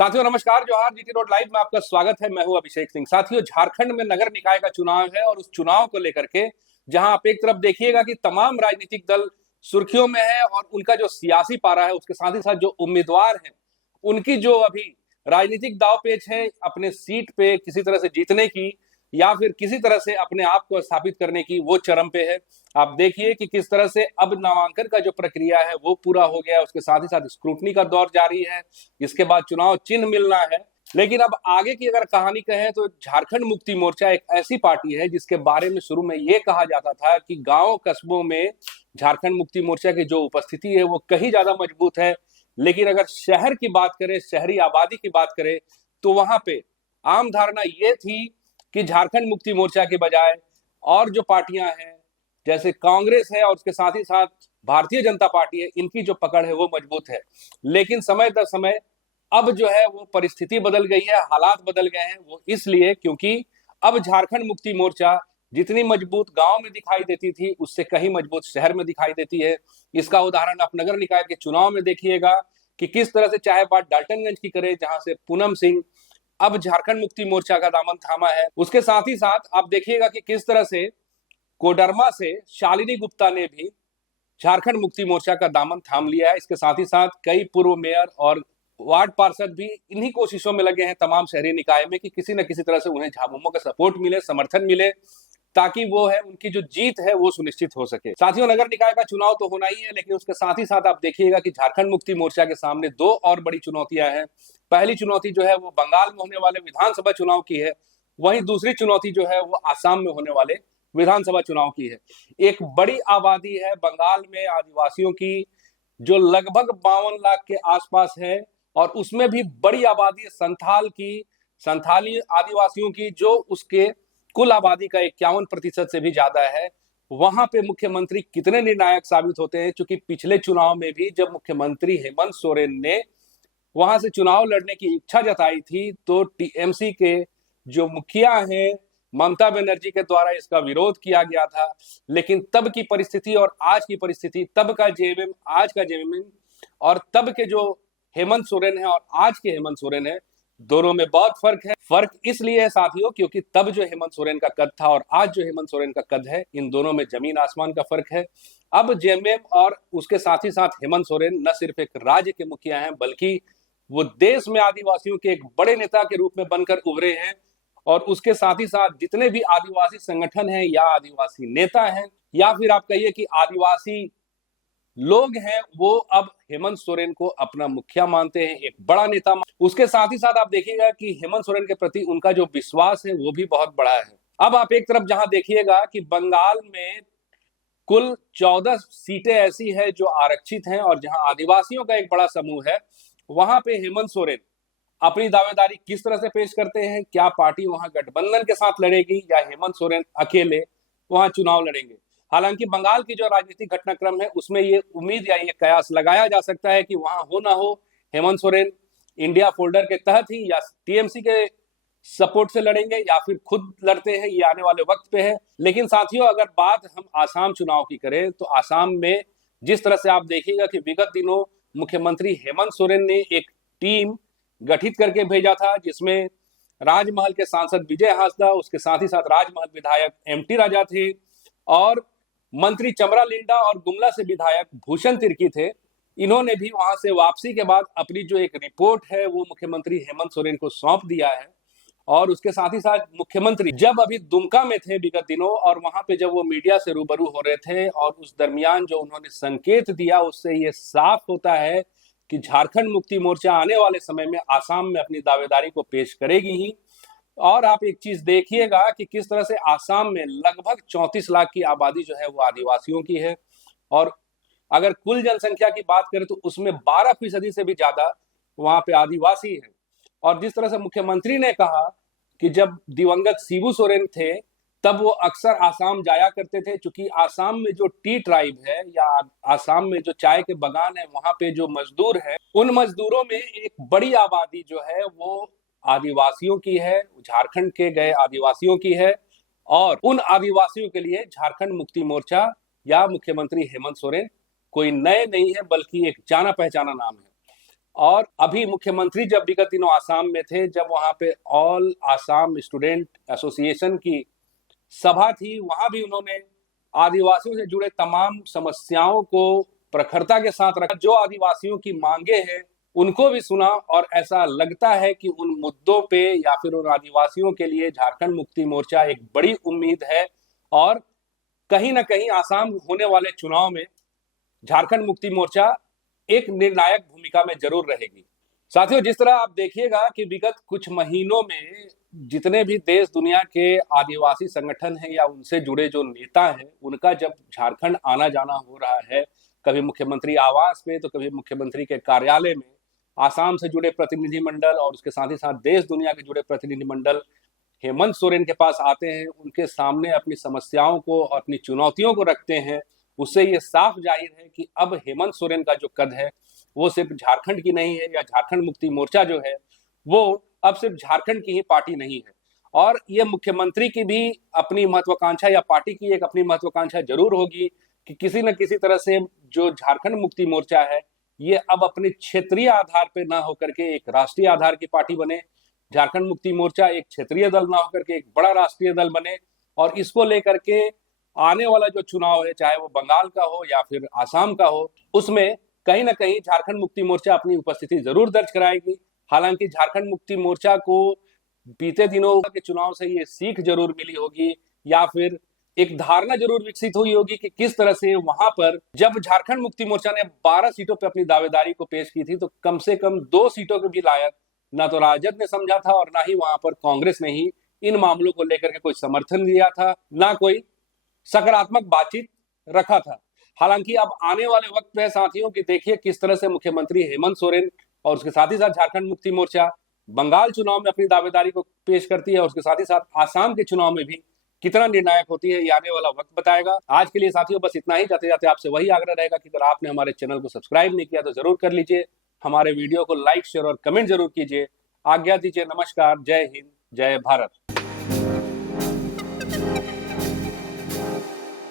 साथियों नमस्कार, जोहार। जीटी रोड लाइव में आपका स्वागत है। मैं हूं अभिषेक सिंह। साथियों, झारखंड में नगर निकाय का चुनाव है और उस चुनाव को लेकर के जहां आप एक तरफ देखिएगा कि तमाम राजनीतिक दल सुर्खियों में है और उनका जो सियासी पारा है, उसके साथ ही साथ जो उम्मीदवार हैं उनकी जो अभी राजनीतिक दांवपेच है अपने सीट पे किसी तरह से जीतने की या फिर किसी तरह से अपने आप को स्थापित करने की, वो चरम पे है। आप देखिए कि किस तरह से अब नामांकन का जो प्रक्रिया है वो पूरा हो गया, उसके साथ ही साथ स्क्रूटनी का दौर जारी है। इसके बाद चुनाव चिन्ह मिलना है। लेकिन अब आगे की अगर कहानी कहें तो झारखंड मुक्ति मोर्चा एक ऐसी पार्टी है जिसके बारे में शुरू में ये कहा जाता था कि गांव कस्बों में झारखंड मुक्ति मोर्चा की जो उपस्थिति है वो कहीं ज्यादा मजबूत है। लेकिन अगर शहर की बात करें, शहरी आबादी की बात करें, तो वहां पे आम धारणा ये थी कि झारखंड मुक्ति मोर्चा के बजाय और जो पार्टियां हैं जैसे कांग्रेस है और उसके साथ ही साथ भारतीय जनता पार्टी है, इनकी जो पकड़ है वो मजबूत है। लेकिन समय दर समय अब जो है वो परिस्थिति बदल गई है, हालात बदल गए हैं। वो इसलिए क्योंकि अब झारखंड मुक्ति मोर्चा जितनी मजबूत गांव में दिखाई देती थी उससे कहीं मजबूत शहर में दिखाई देती है। इसका उदाहरण आप नगर निकाय के चुनाव में देखिएगा कि किस तरह से, चाहे बात डाल्टनगंज की करें जहां से पूनम सिंह अब झारखंड मुक्ति मोर्चा का दामन थामा है, उसके साथ ही साथ आप देखिएगा कि किस तरह से कोडरमा से शालिनी गुप्ता ने भी झारखंड मुक्ति मोर्चा का दामन थाम लिया है। इसके साथ ही साथ कई पूर्व मेयर और वार्ड पार्षद भी इन्हीं कोशिशों में लगे हैं तमाम शहरी निकाय में कि किसी न किसी तरह से उन्हें झामुमो का सपोर्ट मिले, समर्थन मिले, ताकि वो है उनकी जो जीत है वो सुनिश्चित हो सके। साथियों, नगर निकाय का चुनाव तो होना ही है, लेकिन उसके साथ ही साथ आप देखिएगा कि झारखंड मुक्ति मोर्चा के सामने दो और बड़ी चुनौतियां हैं। पहली चुनौती जो है वो बंगाल में होने वाले विधानसभा चुनाव की है, वहीं दूसरी चुनौती जो है वो आसाम में होने वाले विधानसभा चुनाव की है। एक बड़ी आबादी है बंगाल में आदिवासियों की, जो लगभग 52 लाख के आसपास है, और उसमें भी बड़ी आबादी है संथाल की, संथाली आदिवासियों की, जो उसके कुल आबादी का 51% से भी ज्यादा है। वहां पे मुख्यमंत्री कितने निर्णायक साबित होते हैं, क्योंकि पिछले चुनाव में भी जब मुख्यमंत्री हेमंत सोरेन ने वहां से चुनाव लड़ने की इच्छा जताई थी तो टीएमसी के जो मुखिया हैं ममता बनर्जी के द्वारा इसका विरोध किया गया था। लेकिन तब की परिस्थिति और आज की परिस्थिति, तब का जेएमएम, आज का जेएमएम, और तब के जो हेमंत सोरेन है और आज के हेमंत सोरेन है, दोनों में बहुत फर्क है। फर्क इसलिए है साथियों क्योंकि तब जो हेमंत सोरेन का कद था और आज जो हेमंत सोरेन का कद है, इन दोनों में जमीन आसमान का फर्क है। अब जेएमएम और उसके साथ ही साथ हेमंत सोरेन न सिर्फ एक राज्य के मुखिया हैं, बल्कि वो देश में आदिवासियों के एक बड़े नेता के रूप में बनकर उभरे हैं। और उसके साथ ही साथ जितने भी आदिवासी संगठन हैं या आदिवासी नेता हैं या फिर आप कहिए कि आदिवासी लोग हैं, वो अब हेमंत सोरेन को अपना मुखिया मानते हैं, एक बड़ा नेता। उसके साथ ही साथ आप देखिएगा कि हेमंत सोरेन के प्रति उनका जो विश्वास है वो भी बहुत बड़ा है। अब आप एक तरफ जहां देखिएगा कि बंगाल में कुल 14 सीटें ऐसी है जो आरक्षित हैं और जहां आदिवासियों का एक बड़ा समूह है, वहां पे हेमंत सोरेन अपनी दावेदारी किस तरह से पेश करते हैं। क्या पार्टी वहां गठबंधन के साथ लड़ेगी या हेमंत सोरेन अकेले वहां चुनाव लड़ेंगे। हालांकि बंगाल की जो राजनीतिक घटनाक्रम है उसमें ये उम्मीद या ये कयास लगाया जा सकता है कि वहां हो ना हो हेमंत सोरेन इंडिया फोल्डर के तहत ही या टीएमसी के सपोर्ट से लड़ेंगे या फिर खुद लड़ते हैं, ये आने वाले वक्त पे है। लेकिन साथियों, अगर बात हम आसाम चुनाव की करें तो आसाम में जिस तरह से आप देखिएगा कि विगत दिनों मुख्यमंत्री हेमंत सोरेन ने एक टीम गठित करके भेजा था जिसमें राजमहल के सांसद विजय हांसदा, उसके साथ ही साथ राजमहल विधायक एमटी राजा थे और मंत्री चमरा लिंडा और गुमला से विधायक भूषण तिर्की थे। इन्होंने भी वहां से वापसी के बाद अपनी जो एक रिपोर्ट है वो मुख्यमंत्री हेमंत सोरेन को सौंप दिया है। और उसके साथ ही साथ मुख्यमंत्री जब अभी दुमका में थे विगत दिनों और वहां पे जब वो मीडिया से रूबरू हो रहे थे और उस दरमियान जो उन्होंने संकेत दिया, उससे ये साफ होता है कि झारखंड मुक्ति मोर्चा आने वाले समय में आसाम में अपनी दावेदारी को पेश करेगी ही। और आप एक चीज देखिएगा कि किस तरह से आसाम में लगभग 34 लाख की आबादी जो है वो आदिवासियों की है, और अगर कुल जनसंख्या की बात करें तो उसमें 12% से भी ज्यादा वहां पे आदिवासी है। और जिस तरह से मुख्यमंत्री ने कहा कि जब दिवंगत शिबू सोरेन थे तब वो अक्सर आसाम जाया करते थे, क्योंकि आसाम में जो टी ट्राइब है या आसाम में जो चाय के बागान है वहां पे जो मजदूर है, उन मजदूरों में एक बड़ी आबादी जो है वो आदिवासियों की है, झारखंड के गए आदिवासियों की है। और उन आदिवासियों के लिए झारखंड मुक्ति मोर्चा या मुख्यमंत्री हेमंत सोरेन कोई नए नहीं है, बल्कि एक जाना पहचाना नाम है। और अभी मुख्यमंत्री जब विगत दिनों आसाम में थे, जब वहां पे ऑल आसाम स्टूडेंट एसोसिएशन की सभा थी, वहां भी उन्होंने आदिवासियों से जुड़े तमाम समस्याओं को प्रखरता के साथ रखा। जो आदिवासियों की मांगे हैं उनको भी सुना, और ऐसा लगता है कि उन मुद्दों पे या फिर उन आदिवासियों के लिए झारखंड मुक्ति मोर्चा एक बड़ी उम्मीद है, और कहीं ना कहीं आसाम होने वाले चुनाव में झारखंड मुक्ति मोर्चा एक निर्णायक भूमिका में जरूर रहेगी। साथियों, जिस तरह आप देखिएगा कि विगत कुछ महीनों में जितने भी देश दुनिया के आदिवासी संगठन हैं या उनसे जुड़े जो नेता हैं, उनका जब झारखंड आना जाना हो रहा है, कभी मुख्यमंत्री आवास पे तो कभी मुख्यमंत्री के कार्यालय में, आसाम से जुड़े प्रतिनिधिमंडल और उसके साथ ही साथ देश दुनिया के जुड़े प्रतिनिधिमंडल हेमंत सोरेन के पास आते हैं, उनके सामने अपनी समस्याओं को और अपनी चुनौतियों को रखते हैं। उससे ये साफ जाहिर है कि अब हेमंत सोरेन का जो कद है वो सिर्फ झारखंड की नहीं है, या झारखंड मुक्ति मोर्चा जो है वो अब सिर्फ झारखंड की ही पार्टी नहीं है। और ये मुख्यमंत्री की भी अपनी महत्वाकांक्षा या पार्टी की एक अपनी महत्वाकांक्षा जरूर होगी कि किसी न किसी तरह से जो झारखंड मुक्ति मोर्चा है ये अब अपने क्षेत्रीय आधार पर ना होकर के एक राष्ट्रीय आधार की पार्टी बने। झारखंड मुक्ति मोर्चा एक क्षेत्रीय दल ना होकर के एक बड़ा राष्ट्रीय दल बने, और इसको लेकर के आने वाला जो चुनाव है, चाहे वो बंगाल का हो या फिर आसाम का हो, उसमें कहीं ना कहीं झारखंड मुक्ति मोर्चा अपनी उपस्थिति जरूर दर्ज कराएगी। हालांकि झारखंड मुक्ति मोर्चा को बीते दिनों के चुनाव से ये सीख जरूर मिली होगी, या फिर एक धारणा जरूर विकसित हुई होगी कि किस तरह से वहां पर जब झारखंड मुक्ति मोर्चा ने 12 सीटों पर अपनी दावेदारी को पेश की थी, तो कम से कम 2 सीटों के भी लायक ना तो राजद ने समझा था और ना ही वहां पर कांग्रेस ने ही इन मामलों को लेकर के कोई समर्थन दिया था, ना कोई सकारात्मक बातचीत रखा था। हालांकि अब आने वाले वक्त में साथियों की देखिए किस तरह से मुख्यमंत्री हेमंत सोरेन और उसके साथ ही साथ झारखंड मुक्ति मोर्चा बंगाल चुनाव में अपनी दावेदारी को पेश करती है, और उसके साथ ही साथ आसाम के चुनाव में भी कितना निर्णायक होती है, ये आने वाला वक्त बताएगा। आज के लिए साथियों बस इतना ही। जाते जाते आपसे वही आग्रह रहेगा कि अगर आपने हमारे चैनल को सब्सक्राइब नहीं किया तो जरूर कर लीजिए, हमारे वीडियो को लाइक शेयर और कमेंट जरूर कीजिए। आज्ञा दीजिए, नमस्कार, जय हिंद, जय भारत।